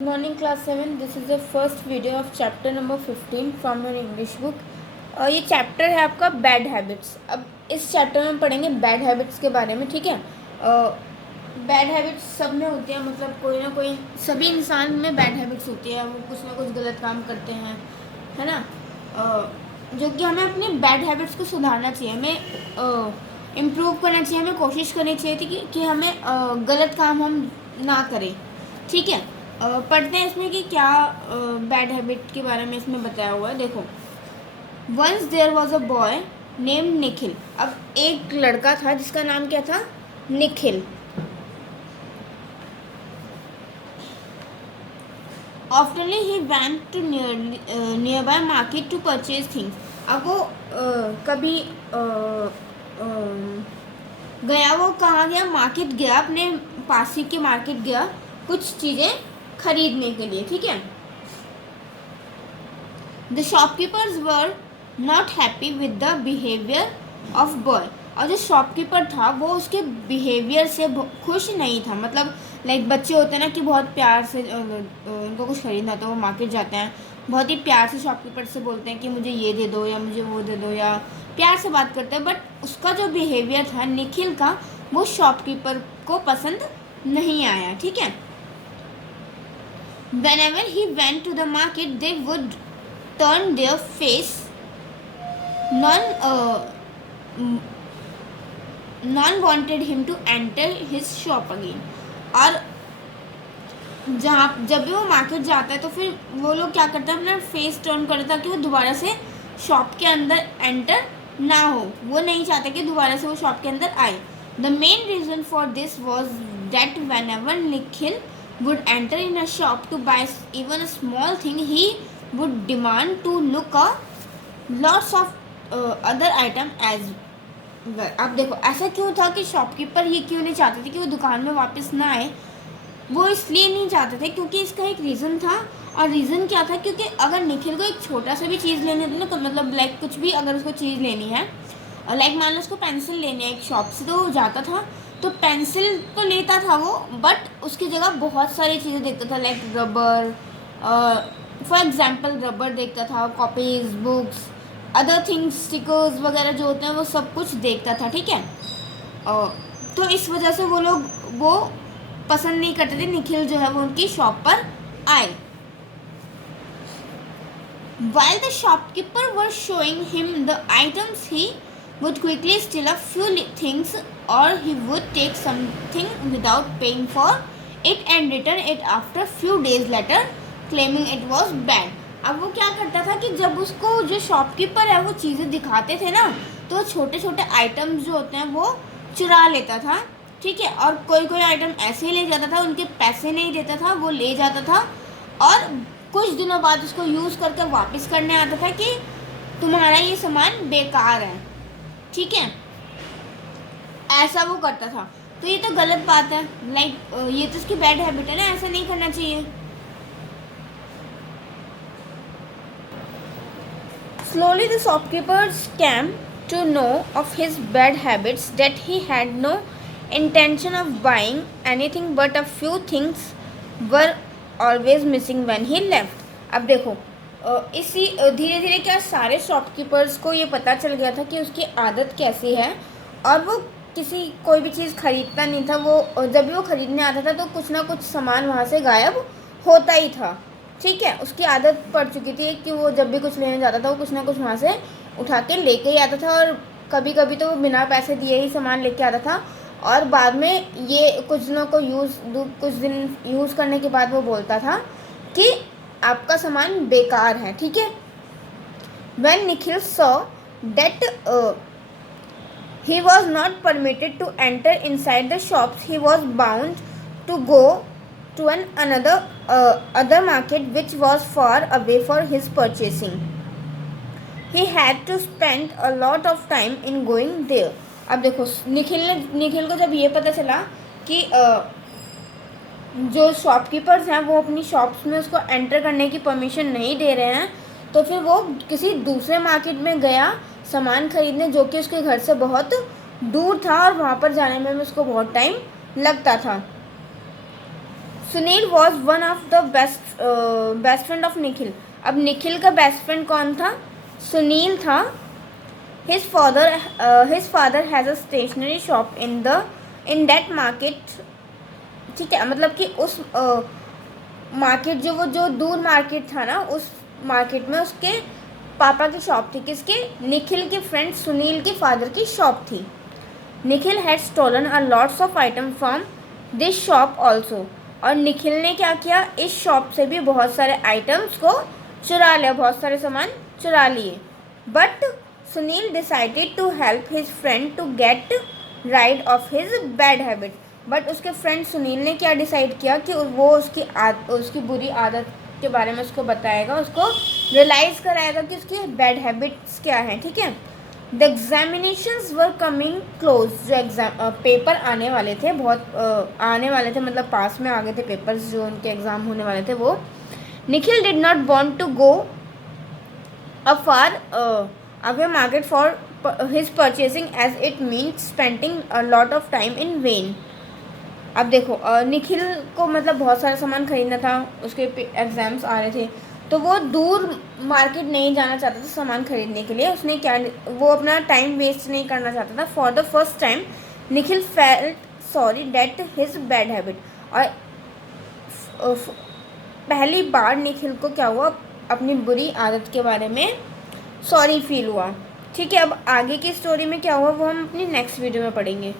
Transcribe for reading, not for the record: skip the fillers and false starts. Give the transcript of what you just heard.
Morning class 7. This is the first video of chapter number 15 from your English book. ये chapter है आपका bad habits. अब इस chapter में हम पढ़ेंगे बैड हैबिट्स के बारे में. ठीक है. बैड हैबिट्स सब में होती है, मतलब कोई ना कोई सभी इंसान में बैड हैबिट्स होती है. वो कुछ ना कुछ गलत काम करते हैं, है ना. जो कि हमें अपनी बैड हैबिट्स को सुधारना चाहिए, हमें इम्प्रूव करना चाहिए, हमें कोशिश करनी चाहिए थी कि हमें गलत काम हम ना करें. ठीक है. पढ़ते हैं इसमें कि क्या बैड हैबिट के बारे में इसमें बताया हुआ है. देखो, once there was a boy named Nikhil. अब एक लड़का था जिसका नाम क्या था, Nikhil. Oftenly he went to nearby market to purchase things. अब वो कभी गया, वो कहाँ गया, मार्केट गया, अपने पास ही के मार्केट गया कुछ चीज़ें खरीदने के लिए. ठीक है. The shopkeepers were not happy with the behaviour of boy. और जो शॉपकीपर था वो उसके बिहेवियर से खुश नहीं था. मतलब लाइक बच्चे होते हैं ना कि बहुत प्यार से उनको कुछ खरीदना तो वो मार्केट जाते हैं, बहुत ही प्यार से शॉपकीपर से बोलते हैं कि मुझे ये दे दो या मुझे वो दे दो, या प्यार से बात करते हैं. बट उसका जो बिहेवियर था निखिल का, वो शॉपकीपर को पसंद नहीं आया. ठीक है. Whenever he went to the market, they would turn their face. None wanted him to enter his shop again. और जब भी वो मार्केट जाता है तो फिर वो लोग क्या करते हैं, अपना फेस टर्न करते हैं कि वो दोबारा से शॉप के अंदर एंटर ना हो. वो नहीं चाहते कि दोबारा से वो शॉप के अंदर आए. The main reason for this was that whenever Nikhil would enter in a shop to buy even a small thing, he would demand to look a lots of other item as well. अब देखो, ऐसा क्यों था कि shopkeeper ये क्यों नहीं चाहते थे कि वो दुकान में वापस ना आए. वो इसलिए नहीं चाहते थे क्योंकि इसका एक रीज़न था. और रीज़न क्या था, क्योंकि अगर निखिल को एक छोटा सा भी चीज़ लेनी होती ना, मतलब लाइक कुछ भी अगर उसको चीज़ लेनी है, लाइक मान लो उसको पेंसिल लेनी है एक शॉप से, तो वो जाता था तो पेंसिल तो लेता था वो, बट उसकी जगह बहुत सारी चीज़ें देखता था, like rubber, for example rubber देखता था, copies, books, other things, stickers वगैरह जो होते हैं वो सब कुछ देखता था. ठीक है. तो इस वजह से वो लोग वो पसंद नहीं करते थे निखिल जो है वो उनकी शॉप पर आए. While the shopkeeper was showing him the items, he would quickly steal a few things, or he would take something without paying for it and return it after few days later, claiming it was bad. अब वो क्या करता था कि जब उसको जो shopkeeper है वो चीज़ें दिखाते थे ना, तो छोटे छोटे आइटम्स जो होते हैं वो चुरा लेता था. ठीक है. और कोई कोई आइटम ऐसे ही ले जाता था, उनके पैसे नहीं देता था, वो ले जाता था और कुछ दिनों बाद उसको यूज़ करके वापस करने आता था कि तुम्हारा ये सामान बेकार है. ठीक है. ऐसा वो करता था. तो ये तो गलत बात है, लाइक ये तो उसकी बैड हैबिट है ना, ऐसा नहीं करना चाहिए. Slowly the shopkeepers came to know of his bad habits, that he had no intention of buying anything, but a few things were always missing when he left. अब देखो, इसी धीरे धीरे क्या सारे शॉपकीपर्स को ये पता चल गया था कि उसकी आदत कैसी है, और वो कोई भी चीज़ खरीदता नहीं था. वो जब भी वो खरीदने आता था तो कुछ ना कुछ सामान वहाँ से गायब होता ही था. ठीक है. उसकी आदत पड़ चुकी थी कि वो जब भी कुछ लेने जाता था वो कुछ ना कुछ वहाँ से उठा के लेके ही आता था, और कभी कभी तो वो बिना पैसे दिए ही सामान लेके आता था. और बाद में ये कुछ दिन यूज़ करने के बाद वो बोलता था कि आपका सामान बेकार है. ठीक है. When Nikhil saw that he was not permitted to enter inside the shops, he was bound to go to another other market which was far away for his purchasing. He had to spend a lot of time in going there. अब देखो, निखिल को जब ये पता चला कि जो shopkeepers हैं वो अपनी शॉप्स में उसको एंटर करने की परमिशन नहीं दे रहे हैं, तो फिर वो किसी दूसरे मार्केट में गया सामान खरीदने, जो कि उसके घर से बहुत दूर था, और वहाँ पर जाने में उसको बहुत टाइम लगता था. Sunil was one of the best friend of Nikhil. अब निखिल का बेस्ट फ्रेंड कौन था? सुनील था। His father has a stationery shop in that market. ठीक है, मतलब कि उस मार्केट जो दूर मार्केट था ना, उस मार्केट में उसके पापा की शॉप थी। किसके? निखिल के फ्रेंड सुनील के फादर की शॉप थी। Nikhil had stolen a lots of item from this shop also. और निखिल ने क्या किया? इस शॉप से भी बहुत सारे आइटम्स को चुरा लिया, बहुत सारे सामान चुरा लिए। But Sunil decided to help his friend to get ride of his bad habit. But उसके फ्रेंड सुनील ने क्या डिसाइड किया कि वो उसकी बुरी आदत के बारे में उसको बताएगा, उसको रियलाइज़ कराएगा कि उसकी बैड हैबिट्स क्या हैं। ठीक है। The examinations were coming close. जो एग्ज़ाम पेपर आने वाले थे, बहुत आने वाले थे, मतलब पास में आ गए थे पेपर्स, जो उनके एग्ज़ाम होने वाले थे वो। Nikhil did not want to go a far away market for his purchasing as it means spending a lot of time in vain. अब देखो निखिल को मतलब बहुत सारा सामान खरीदना था, उसके एग्ज़ाम्स आ रहे थे, तो वो दूर मार्केट नहीं जाना चाहता था सामान खरीदने के लिए। उसने क्या, वो अपना टाइम वेस्ट नहीं करना चाहता था। For the first time Nikhil felt sorry that his bad habit. और पहली बार निखिल को क्या हुआ? अपनी बुरी आदत के बारे में सॉरी फील हुआ। ठीक है, अब आगे की स्टोरी में क्या हुआ वो हम अपनी नेक्स्ट वीडियो में पढ़ेंगे।